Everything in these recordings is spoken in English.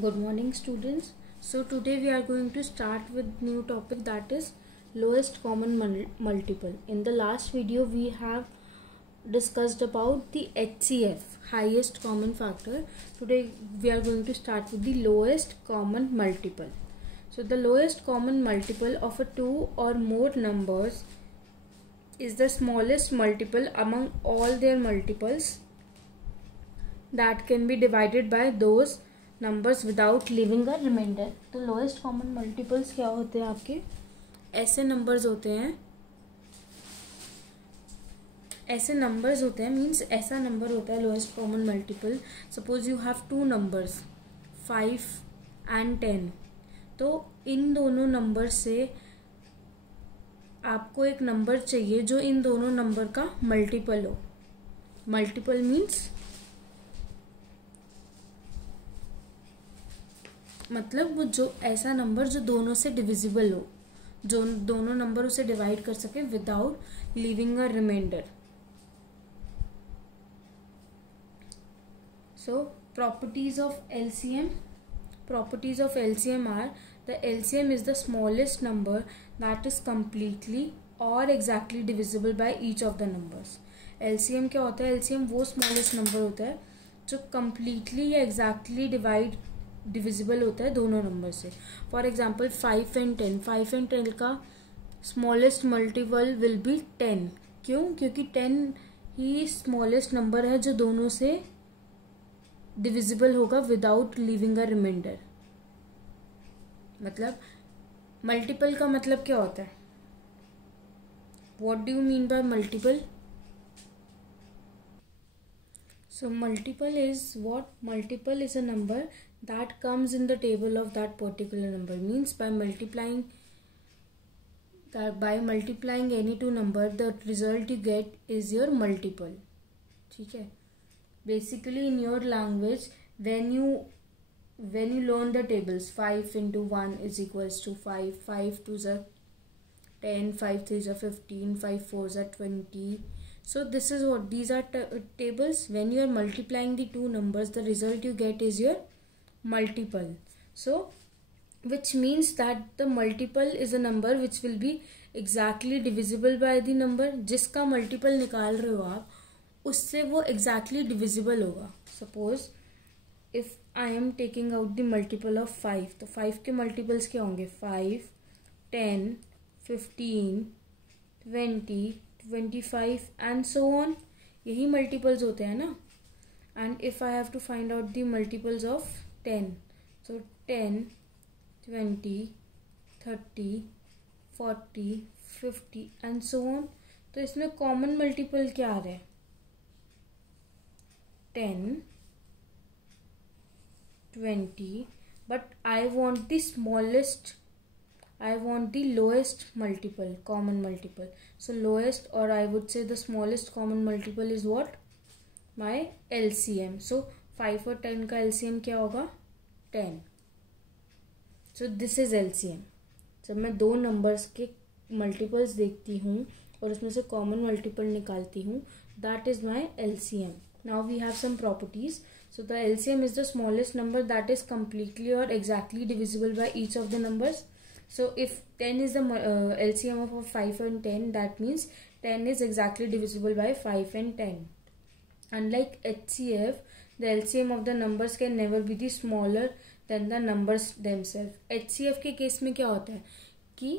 Good morning, students. So today we are going to start with new topic, that is lowest common multiple. In the last video we have discussed about the HCF, highest common factor. Today we are going to start with the lowest common multiple. So the lowest common multiple of a two or more numbers is the smallest multiple among all their multiples that can be divided by those numbers without leaving a remainder. तो lowest common multiples क्या होते हैं आपके? ऐसे numbers होते हैं, means ऐसा number होता है lowest common multiple. Suppose you have two numbers 5 and 10. तो इन दोनों नंबर से आपको एक नंबर चाहिए जो इन दोनों नंबर का मल्टीपल हो. मल्टीपल मीन्स मतलब वो जो ऐसा नंबर जो दोनों से डिविजिबल हो, जो दोनों नंबर उसे डिवाइड कर सके without leaving a remainder. So properties of LCM are the LCM is the smallest number that is completely और exactly divisible by each of the numbers. LCM क्या होता है? एलसीएम वो स्मॉलेस्ट नंबर होता है जो कंप्लीटली या एग्जैक्टली डिविजिबल होता है दोनों नंबर से. For example 5 and 10. 5 and 10 का स्मॉलेस्ट मल्टीपल विल बी 10. क्यों? क्योंकि 10 ही स्मॉलेस्ट नंबर है जो दोनों से डिविजिबल होगा विदाउट लीविंग अ रिमाइंडर. मतलब मल्टीपल का मतलब क्या होता है? What do you mean by multiple? So multiple is what? Multiple is a number that comes in the table of that particular number. Means by multiplying any two number, the result you get is your multiple. ठीक है. Basically in your language, when you learn the tables, 5 into 1 is equals to 5, 5 2s are 10, 5 3s are 15, 5 4s are 20. So this is what these are tables. When you are multiplying the two numbers, the result you get is your multiple. So which means that the multiple is a number which will be exactly divisible by the number. जिसका multiple निकाल रहे हो आप, उससे वो exactly divisible होगा. Suppose if I am taking out the multiple of 5, तो 5 के multiples क्या होंगे? 5, 10, 15, 20, 25 and so on. यही मल्टीपल्स होते हैं ना. And if I have to find out the multiples of 10, so 10, 20, 30, 40, 50 and so on. तो इसमें कॉमन मल्टीपल क्या आ रहा है? 10, 20. But I want the smallest, I want the lowest multiple, common multiple. So lowest, or I would say the smallest common multiple is what? My LCM. So 5 और 10 का LCM क्या होगा? 10. So this is LCM. जब मैं दो numbers के multiples देखती हूँ और उसमें से कॉमन मल्टीपल निकालती हूँ, that is my LCM. Now we have some properties. So the LCM is the smallest number that is completely or exactly divisible by each of the numbers. So if 10 is the LCM of 5 and 10, that means 10 is exactly divisible by 5 and 10. Unlike HCF, the LCM of the numbers can never be the smaller than the numbers themselves. HCF के case में क्या होता है कि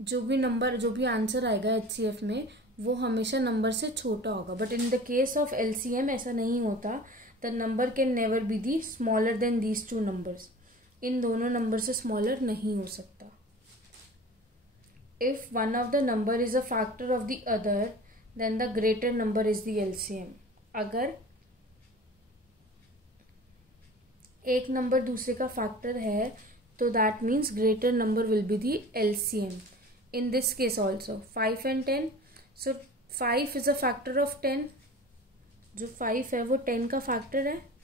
जो भी answer आएगा HCF में वो हमेशा नंबर से छोटा होगा. But in the case of LCM ऐसा नहीं होता. The number can never be the smaller than these two numbers. इन दोनों नंबर से स्मॉलर नहीं हो सकता. If one of the number is a factor of the other, then the greater number is the LCM. अगर एक number दूसरे का फैक्टर है तो that means greater number will be the LCM. In this case also 5 and 10. So 5 is a factor of 10. जो 5 है वो 10 का फैक्टर है.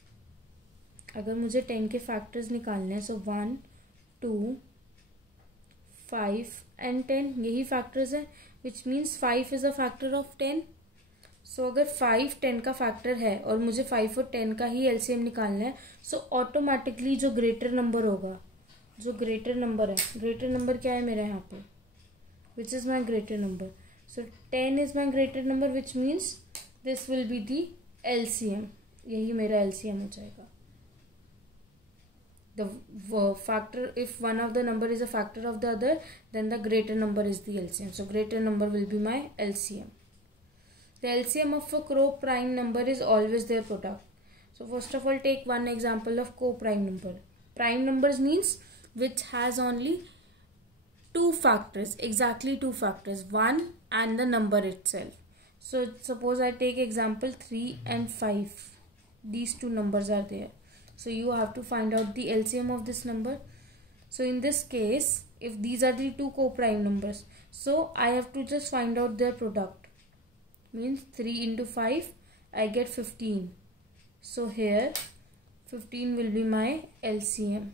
अगर मुझे 10 के फैक्टर्स निकालने हैं, सो 1, 2, 5 and 10 यही फैक्टर्स है, which means 5 is a factor of 10. सो अगर 5 10 का फैक्टर है और मुझे 5 और 10 का ही एलसीएम निकालना है, सो ऑटोमेटिकली जो ग्रेटर नंबर होगा, जो ग्रेटर नंबर है, ग्रेटर नंबर क्या है मेरा यहाँ पे, which is my greater number. So 10 is my greater number, which means this will be the LCM. यही मेरा एलसीएम हो जाएगा. The factor, if one of the number is a factor of the other, then the greater number is the LCM. So greater number will be my LCM. The LCM of a co-prime number is always their product. So first of all, take one example of co-prime number. Prime numbers means which has only two factors, exactly two factors, 1 and the number itself. So suppose I take example 3 and 5. These two numbers are there. So you have to find out the LCM of this number. So in this case, if these are the two co-prime numbers, so I have to just find out their product. Means 3 into 5, I get 15. So here 15 will be my LCM.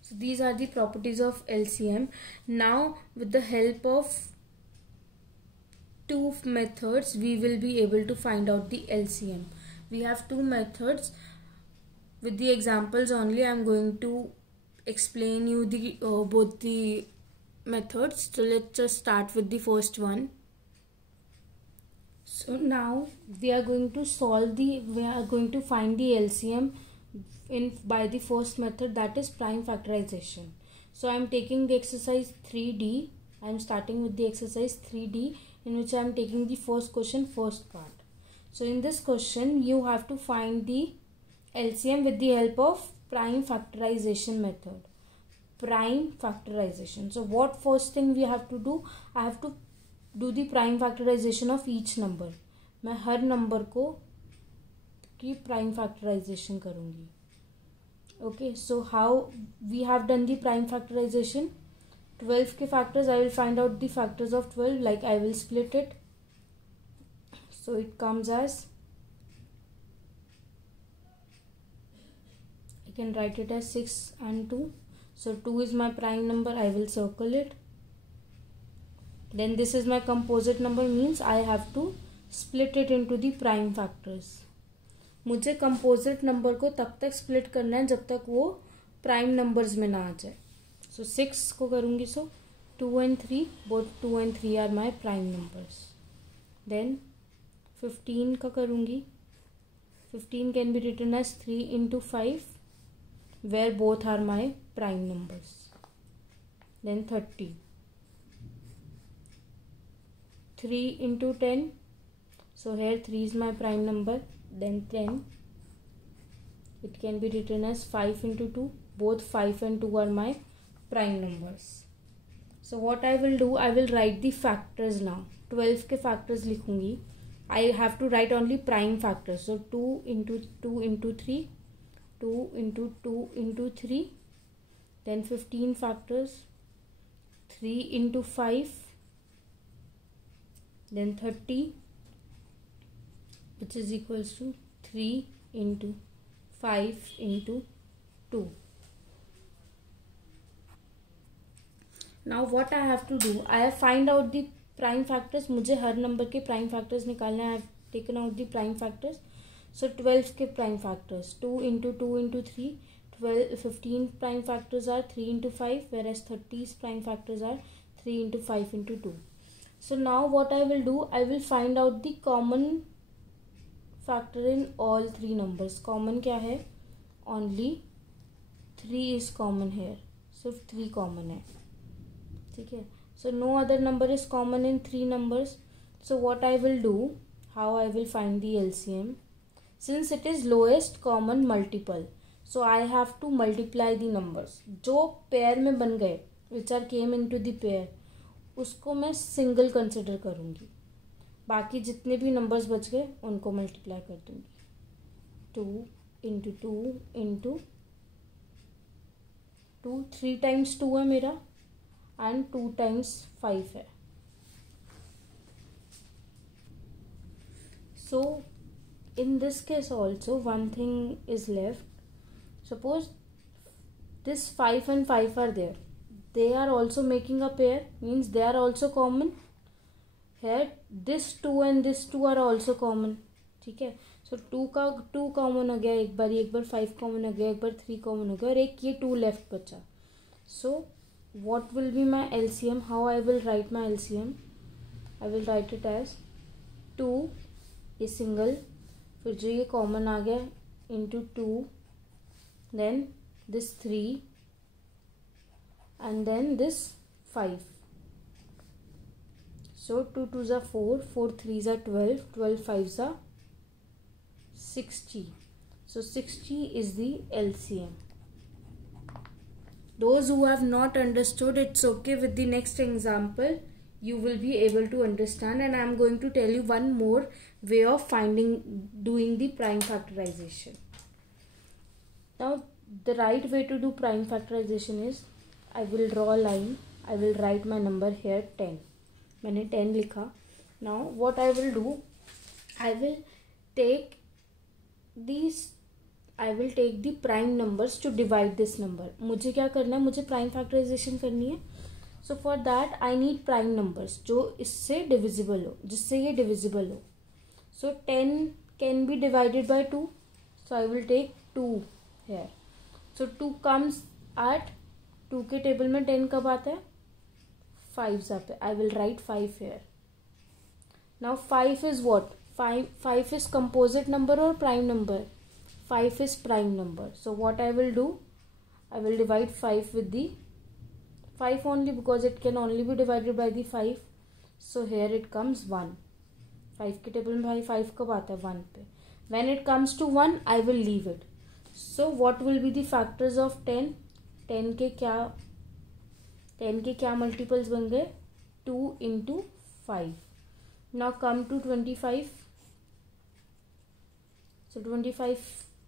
So these are the properties of LCM. Now with the help of two methods, we will be able to find out the LCM. We have two methods. With the examples only, I am going to explain you the both the methods. So let's just start with the first one. So now we are going to find the LCM by the first method, that is prime factorization. So I am taking the exercise 3D. I am starting with the exercise 3D, in which I am taking the first question, first part. So in this question, you have to find the LCM with the help of prime factorization method. Prime factorization. So what first thing we have to do? I have to do the prime factorization of each number. मैं हर number को की prime factorization करूँगी. Okay, so how we have done the prime factorization? 12 के factors, I will find out the factors of 12. Like I will split it. So it comes as, I can write it as 6 and 2. So 2 is my prime number, I will circle it. Then this is my composite number, means I have to split it into the prime factors. मुझे composite number को तब तक split करना है जब तक वो prime numbers में ना आ जाए. So 6 को करूँगी, so 2 and 3, both 2 and 3 are my prime numbers. Then 15 का करूँगी. 15 can be written as 3 into 5, where both are my prime numbers. Then 30. 3 into 10. So here 3 is my prime number. Then 10. It can be written as 5 into 2. Both 5 and 2 are my prime numbers. So what I will do, I will write the factors now. 12 के factors लिखूँगी. I have to write only prime factors. So 2 into 2 into 3, 2 into 2 into 3, then 15 factors, 3 into 5, then 30, which is equals to 3 into 5 into 2. Now what I have to do, I have find out the prime factors. मुझे हर number के prime factors निकालना है. I have taken out the prime factors. So 12 के prime factors, 2 into 2 into 3, 15 prime factors are 3 into 5, whereas 30's prime factors are 3 into 5 into 2. So now what I will do, I will find out the common factor in all three numbers. Common क्या है? Only 3 is common here. सिर्फ 3 common है. ठीक है. So no other number is common in 3 numbers. So what I will do, how I will find the LCM? Since it is lowest common multiple, so I have to multiply the numbers. जो pair में बन गए, which are came into the pair, उसको मैं single consider करूँगी. बाकी जितने भी numbers बच गए उनको multiply कर दूँगी. 2 into 2 into 2, 3 times 2 है मेरा, and 2 times 5 है. So in this case also one thing is left. Suppose this 5 and 5 are there, they are also making a pair, means they are also common. here this 2 and this 2 are also common. ठीक है, so 2 का 2 common हो गया एक बार 5 common हो गया, एक बार 3 common हो गया, और एक ये 2 लेफ्ट बचा. So what will be my LCM? How I will write my LCM? I will write it as 2 ये सिंगल, फिर जो ये कॉमन आ गया into 2, then this 3 and then this 5. So 2 2s are 4, 4 3s are 12, 12 5s are 60. So 60 is the LCM. Those who have not understood, it's okay. With the next example you will be able to understand, and I am going to tell you one more way of doing the prime factorization. Now the right way to do prime factorization is, I will draw a line, I will write my number here 10. मैंने 10 लिखा. Now what I will do, I will take the prime numbers to divide this number. मुझे क्या करना है, मुझे prime factorization करनी है. So for that I need prime numbers जो इससे divisible हो, जिससे ये divisible हो. So 10 can be divided by 2. So I will take 2 here. So 2 comes at 2 के टेबल में 10 कब आता है, 5 आता है. I will write 5 here. Now 5 is what? 5 is composite number or prime number? 5 is prime number. So what I will do, I will divide 5 with the 5 only, because it can only be divided by the 5. So here it comes 1. 5 के table में भाई 5 कब आता है, 1 पे. When it comes to 1 I will leave it. So what will be the factors of 10? 10 के क्या multiples बन गए, 2 into 5. Now come to 25. So 25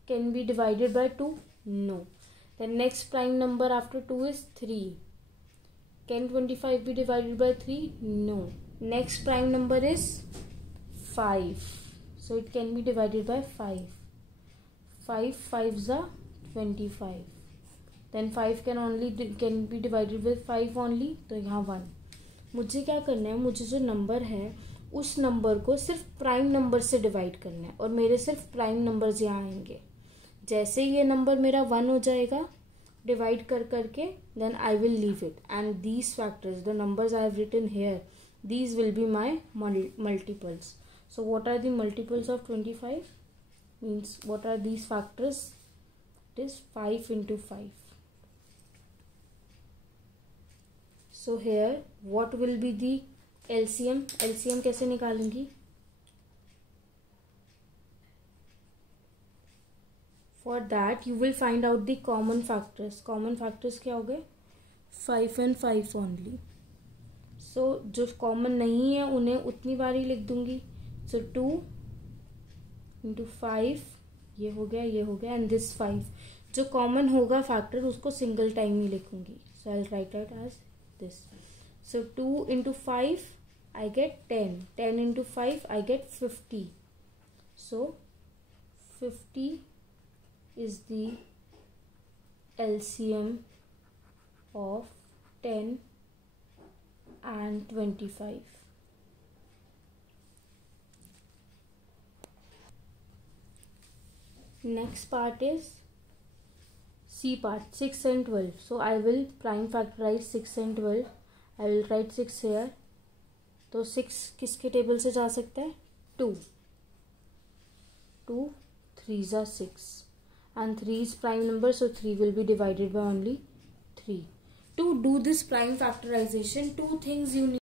can be divided by 2? No. The next prime number after 2 is 3. Can 25 be divided by 3? No. Next prime number is 5. So it can be divided by 5. 5 5s are 25. Then 5 can be divided with 5 only. तो यहाँ 1. मुझे क्या करना है, मुझे जो number है उस नंबर को सिर्फ प्राइम नंबर से डिवाइड करना है, और मेरे सिर्फ प्राइम नंबर्स यहाँ आएंगे. जैसे ये नंबर मेरा 1 हो जाएगा डिवाइड कर करके, then I will leave it, and these factors, the numbers I have written here, these will be my multiples. So what are the multiples of 25? Means what are these factors? It is 5 into 5. So here what will be the LCM? LCM कैसे निकालूंगी? For that you will find out the common factors. Common factors क्या हो गए? 5 and 5 only. So जो common नहीं है उन्हें उतनी बार ही लिख दूंगी. So 2 into 5, ये हो गया and this 5. जो common होगा factor उसको single time ही लिखूंगी. So I'll write it as this. So 2 into 5 I get 10. 10 into 5 I get 50. So 50 is the LCM of 10 and 25. Next part is C part, 6 and 12. So I will prime factorize 6 and 12. I will write 6 here. तो 6 किसके table से जा सकता है? 2. 2 3s are 6 and 3 is prime number, so 3 will be divided by only 3. To do this prime factorization, two things you need.